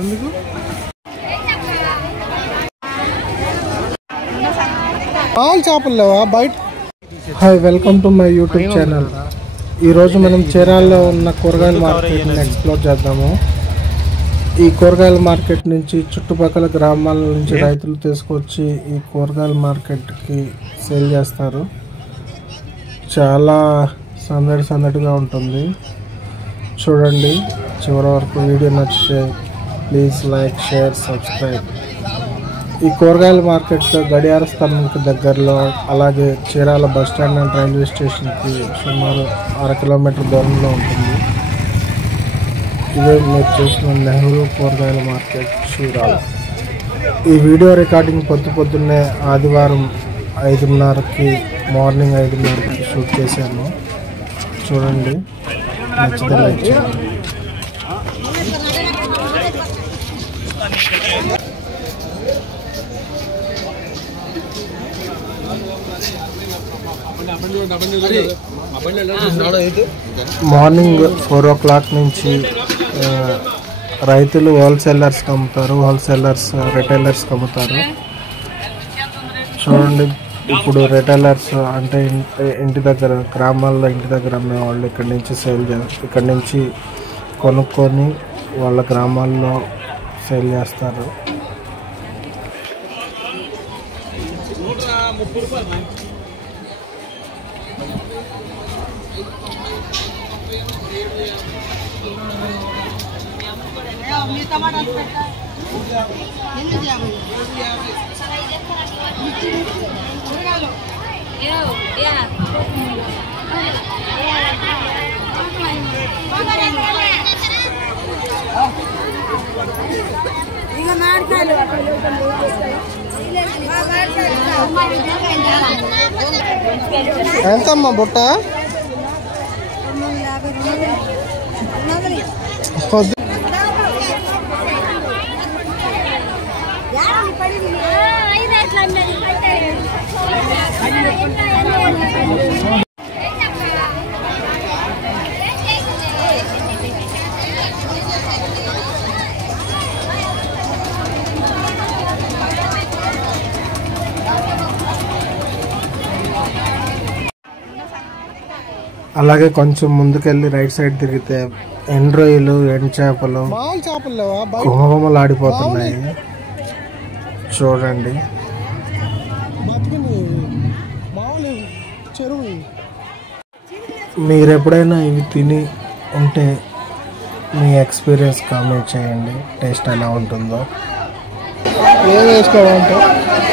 ఎందుకు పాలు చేపలు లేవా బయట? Hi, welcome to my YouTube channel. ఈరోజు మనం చీరాల్లో ఉన్న కూరగాయల మార్కెట్ని ఎక్స్ప్లోర్ చేద్దాము. ఈ కూరగాయల మార్కెట్ నుంచి చుట్టుపక్కల గ్రామాల నుంచి రైతులు తీసుకొచ్చి ఈ కూరగాయల మార్కెట్కి సేల్ చేస్తారు. చాలా సందడిగా ఉంటుంది. చూడండి చివరి వరకు. వీడియో నచ్చితే ప్లీజ్ లైక్, షేర్, సబ్స్క్రైబ్. ఈ కూరగాయల మార్కెట్ గడియార స్తంభంకి దగ్గరలో, అలాగే చీరాల బస్టాండ్ అండ్ రైల్వే స్టేషన్కి సుమారు 1/2 కిలోమీటర్ దూరంలో ఉంటుంది. ఇదే మీరు చూసిన నెహ్రూ కూరగాయల మార్కెట్ చీరాల. ఈ వీడియో రికార్డింగ్ పొద్దున్నే ఆదివారం 5:30కి, మార్నింగ్ 5:30కి షూట్ చేశాను. చూడండి, నచ్చితే లైక్ చేయండి. మార్నింగ్ 4 o'clock నుంచి రైతులు హోల్సేలర్స్కి అమ్ముతారు, హోల్సేలర్స్ రిటైలర్స్కి అమ్ముతారు. చూడండి, ఇప్పుడు రిటైలర్స్ అంటే ఇంటి దగ్గర, గ్రామాల్లో ఇంటి దగ్గర అమ్మేవాళ్ళు ఇక్కడి నుంచి కొనుక్కొని వాళ్ళ గ్రామాల్లో సేల్ చేస్తారు. ఎంతమ్మా బుట్ట? అలాగే కొంచెం ముందుకెళ్ళి రైట్ సైడ్ తిరిగితే ఎండు రొయ్యలు, ఎండు చేపలు గుమగుమలు ఆడిపోతున్నాయి. చూడండి, మీరు ఎప్పుడైనా ఇవి తిని ఉంటే మీ ఎక్స్పీరియన్స్ కామెంట్ చేయండి. టేస్ట్ ఎలా ఉంటుందో. ఏం వేసుకోవాలంటే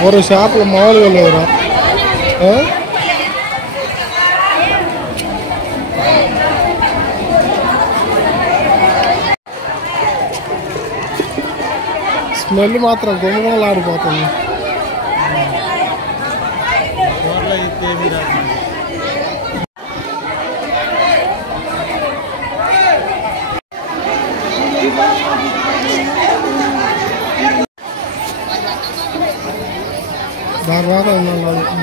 ఒక చేపలు మామూలుగా లేవురా. స్మెల్ మాత్రం గుమగుమలు ఆడిపోతుంది. బాగా ఉన్నాను.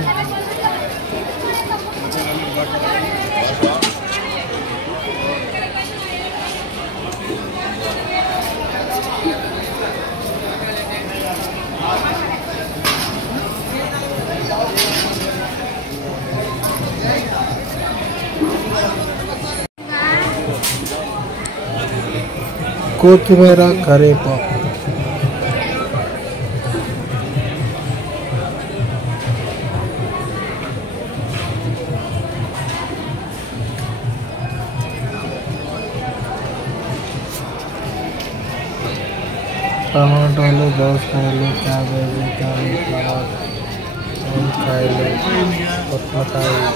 కొత్తిమీర, కరివేపాకు, టమాటాలు, దోసకాయలు, క్యాబేజీ, కాలీఫ్లవర్, వంకాయలు, కొత్తకాయలు.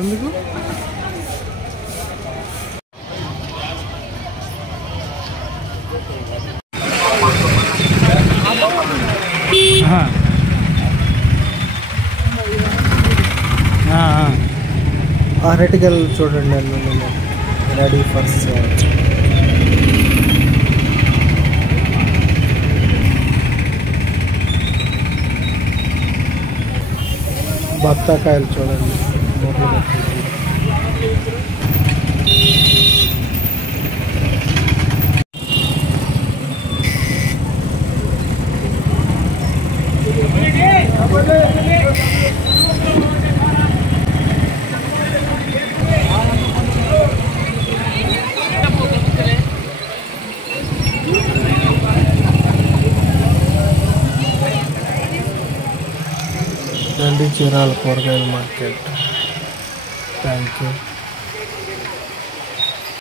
ఎందుకు అరటికాయలు చూడండి అన్నీ రెడీ ఫర్ సేల్. బత్తాకాయలు చూడండి. చీరాల కూరగాయల మార్కెట్. Thank you.